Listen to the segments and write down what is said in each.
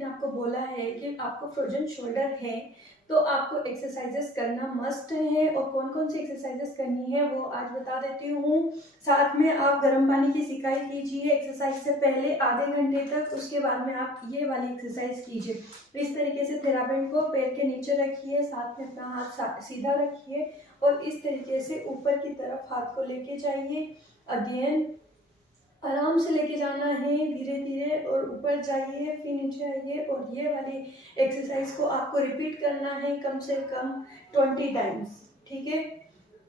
मैंने आपको बोला है कि आपको फ्रोजन शोल्डर है तो आपको एक्सरसाइजेस करना मस्ट है, और कौन कौन सी एक्सरसाइजेस करनी है वो आज बता देती हूँ। साथ में आप गर्म पानी की सिकाई कीजिए एक्सरसाइज से पहले आधे घंटे तक, उसके बाद में आप ये वाली एक्सरसाइज कीजिए। इस तरीके से थेरापिन को पैर के नीचे रखिए, साथ में अपना हाथ सीधा रखिए और इस तरीके से ऊपर की तरफ हाथ को लेके जाइए। अगेन आराम से लेके जाना है, धीरे धीरे, और ऊपर जाइए फिर नीचे आइए, और ये वाली एक्सरसाइज को आपको रिपीट करना है कम से कम 20 टाइम्स, ठीक है।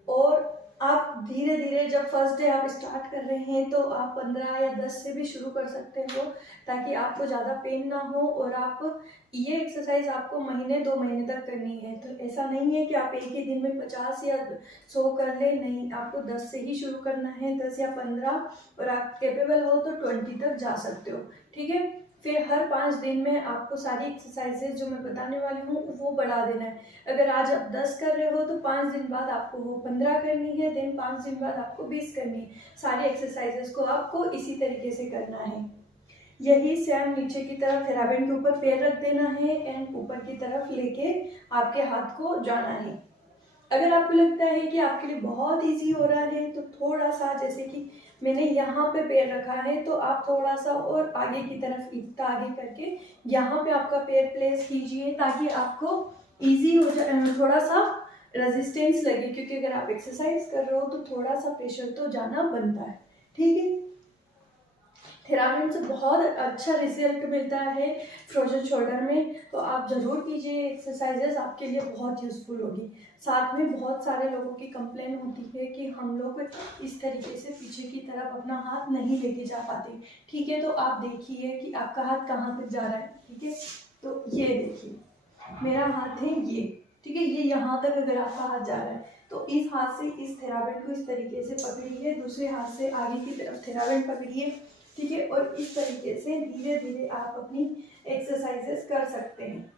और आप धीरे धीरे, जब फर्स्ट डे आप स्टार्ट कर रहे हैं तो आप 15 या 10 से भी शुरू कर सकते हो, ताकि आपको ज़्यादा पेन ना हो। और आप ये एक्सरसाइज आपको महीने 2 महीने तक करनी है, तो ऐसा नहीं है कि आप एक ही दिन में 50 या 100 कर ले, नहीं, आपको 10 से ही शुरू करना है, 10 या 15, और आप कैपेबल हो तो 20 तक जा सकते हो, ठीक है। फिर हर 5 दिन में आपको सारी एक्सरसाइजेज जो मैं बताने वाली हूँ वो बढ़ा देना है। अगर आज आप 10 कर रहे हो तो 5 दिन बाद आपको वो 15 करनी है, देन 5 दिन बाद आपको 20 करनी है। सारी एक्सरसाइजेज को आपको इसी तरीके से करना है। यही सेम नीचे की तरफ थेराबिन के ऊपर पैर रख देना है एंड ऊपर की तरफ लेके आपके हाथ को जाना है। अगर आपको लगता है कि आपके लिए बहुत इजी हो रहा है तो थोड़ा सा, जैसे कि मैंने यहाँ पे पैर रखा है, तो आप थोड़ा सा और आगे की तरफ इतना आगे करके यहाँ पे आपका पैर प्लेस कीजिए, ताकि आपको इजी हो जाए, थोड़ा सा रेजिस्टेंस लगे, क्योंकि अगर आप एक्सरसाइज कर रहे हो तो थोड़ा सा प्रेशर तो जाना बनता है, ठीक है। थेरापिन से बहुत अच्छा रिजल्ट मिलता है फ्रोजन शोल्डर में, तो आप ज़रूर कीजिए एक्सरसाइजेस, आपके लिए बहुत यूज़फुल होगी। साथ में बहुत सारे लोगों की कंप्लेन होती है कि हम लोग इस तरीके से पीछे की तरफ अपना हाथ नहीं लेके जा पाते, ठीक है। तो आप देखिए कि आपका हाथ कहाँ तक जा रहा है, ठीक है। तो ये देखिए मेरा हाथ है ये, ठीक है, ये यहाँ तक अगर आपका हाथ जा रहा है तो इस हाथ से इस थेरापिन को इस तरीके से पकड़िए, दूसरे हाथ से आगे की तरफ थेरापिन पकड़िए, ठीक है। और इस तरीके से धीरे धीरे आप अपनी एक्सरसाइजेस कर सकते हैं,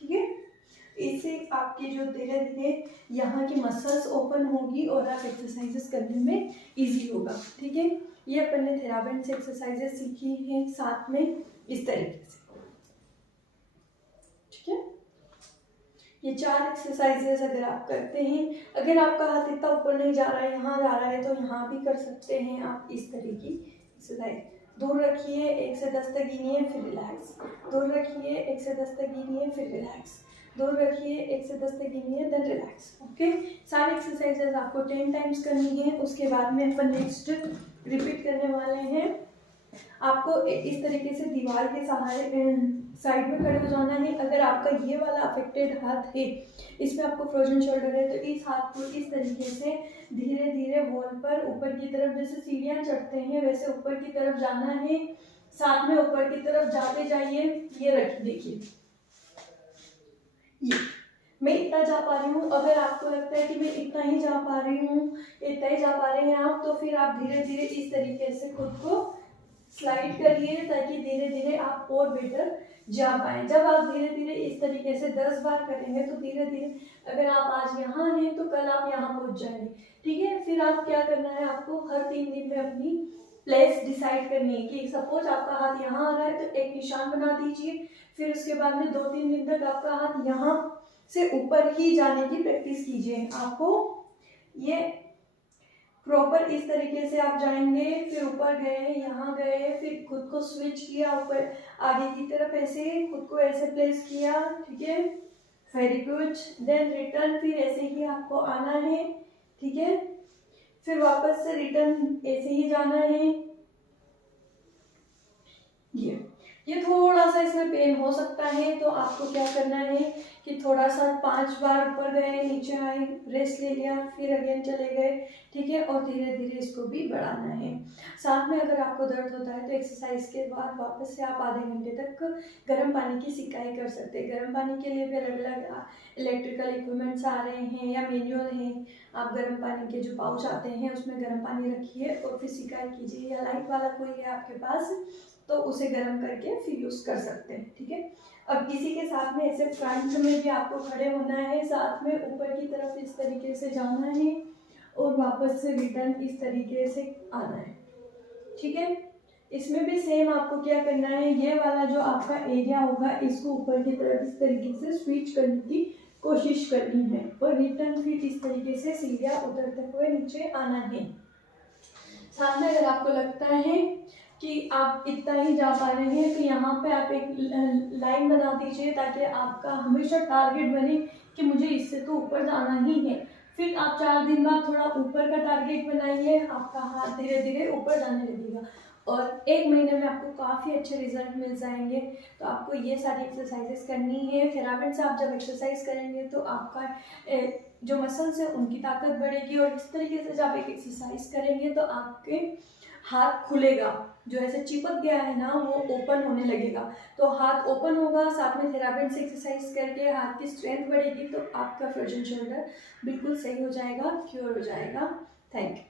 ठीक है। इससे आपके जो धीरे धीरे यहाँ की मसल्स ओपन होगी और आप एक्सरसाइजेस करने में इजी होगा, ठीक है। ये अपन ने थेरापिन से एक्सरसाइजेस सीखी हैं साथ में इस तरीके से, ठीक है। ये 4 एक्सरसाइजेस अगर आप करते हैं, अगर आपका हाथ इतना ऊपर नहीं जा रहा है, यहाँ जा रहा है, तो यहाँ भी कर सकते हैं आप इस तरह की एक्सरसाइज। दूर रखिए, 1 से 10 तक गिनिए फिर रिलैक्स, दूर रखिए, 1 से 10 तक गिनिए फिर रिलैक्स, दूर रखिए, 1 से 10 तक गिनिए देन रिलैक्स, ओके। सारी एक्सरसाइजेस आपको 10 टाइम्स करनी है। उसके बाद में अपन नेक्स्ट रिपीट करने वाले हैं। आपको इस तरीके से दीवार के सहारे साइड में खड़े हो जाना है। अगर आपका ये वाला अफेक्टेड हाथ है, इसमें आपको फ्रोजन शोल्डर है, तो इस हाथ को इस तरीके से धीरे धीरे वॉल पर ऊपर की तरफ, जैसे सीढ़ियाँ चढ़ते हैं वैसे ऊपर की तरफ जाना है। साथ में ऊपर की तरफ जाते जाइए, ये रखिए, देखिए ये मैं इतना जा पा रही हूँ। अगर आपको लगता है कि मैं इतना ही जा पा रही हूँ, इतना ही जा पा रहे हैं आप, तो फिर आप धीरे धीरे इस तरीके से खुद को स्लाइड करिए, ताकि धीरे धीरे आप और बेटर जा पाए। जब आप धीरे धीरे इस तरीके से 10 बार करेंगे तो धीरे धीरे, अगर आप आज यहाँ हैं तो कल आप यहाँ पहुँच जाएंगे, ठीक है। फिर आप क्या करना है, आपको हर 3 दिन में अपनी प्लेस डिसाइड करनी है कि सपोज आपका हाथ यहाँ आ रहा है तो एक निशान बना दीजिए। फिर उसके बाद में 2-3 दिन तक आपका हाथ यहाँ से ऊपर ही जाने की प्रैक्टिस कीजिए। आपको ये प्रॉपर इस तरीके से आप जाएंगे, फिर ऊपर गए, यहाँ गए, फिर खुद को स्विच किया ऊपर आगे की तरफ, ऐसे खुद को ऐसे प्लेस किया, ठीक है, वेरी गुड। देन रिटर्न, फिर ऐसे ही आपको आना है, ठीक है। फिर वापस से रिटर्न ऐसे ही जाना है। ये थोड़ा सा इसमें पेन हो सकता है, तो आपको क्या करना है कि थोड़ा सा 5 बार ऊपर गए, नीचे आए, रेस्ट ले लिया, फिर अगेन चले गए, ठीक है। और धीरे धीरे इसको भी बढ़ाना है। साथ में अगर आपको दर्द होता है तो एक्सरसाइज के बाद वापस से आप आधे घंटे तक गर्म पानी की सिकाई कर सकते हैं। गर्म पानी के लिए भी अलग अलग इलेक्ट्रिकल इक्विपमेंट्स आ रहे हैं या मैनुअल हैं। आप गर्म पानी के जो पाउच आते हैं उसमें गर्म पानी रखिए और फिर सिकाई कीजिए, या लाइट वाला कोई है आपके पास तो उसे गर्म करके फिर यूज़ कर सकते हैं, ठीक है। अब इसी के साथ में ऐसे फ्रंट में भी आपको खड़े होना है, साथ में ऊपर की तरफ इस तरीके से जाना है और वापस से रिटर्न इस तरीके से आना है, ठीक है। इसमें भी सेम आपको क्या करना है, ये वाला जो आपका एरिया होगा इसको ऊपर की तरफ इस तरीके से स्विच करने की कोशिश करनी है और रिटर्न फिर इस तरीके से सीढ़ियाँ उतरते हुए नीचे आना है। साथ में अगर आपको लगता है कि आप इतना ही जा पा रहे हैं तो यहाँ पे आप एक लाइन बना दीजिए ताकि आपका हमेशा टारगेट बने कि मुझे इससे तो ऊपर जाना ही है। फिर आप 4 दिन बाद थोड़ा ऊपर का टारगेट बनाइए, आपका हाथ धीरे धीरे ऊपर जाने लगेगा और 1 महीने में आपको काफ़ी अच्छे रिजल्ट मिल जाएंगे। तो आपको ये सारी एक्सरसाइजेस करनी है। पिरामिड से आप जब एक्सरसाइज करेंगे तो आपका जो मसल्स है उनकी ताकत बढ़ेगी और इस तरीके से जब आप एक एक्सरसाइज करेंगे तो आपके हाथ खुलेगा, जो ऐसे चिपक गया है ना वो ओपन होने लगेगा। तो हाथ ओपन होगा, साथ में थेरापिस्ट से एक्सरसाइज करके हाथ की स्ट्रेंथ बढ़ेगी तो आपका फ्रोजन शोल्डर बिल्कुल सही हो जाएगा, क्योर हो जाएगा। Thank you.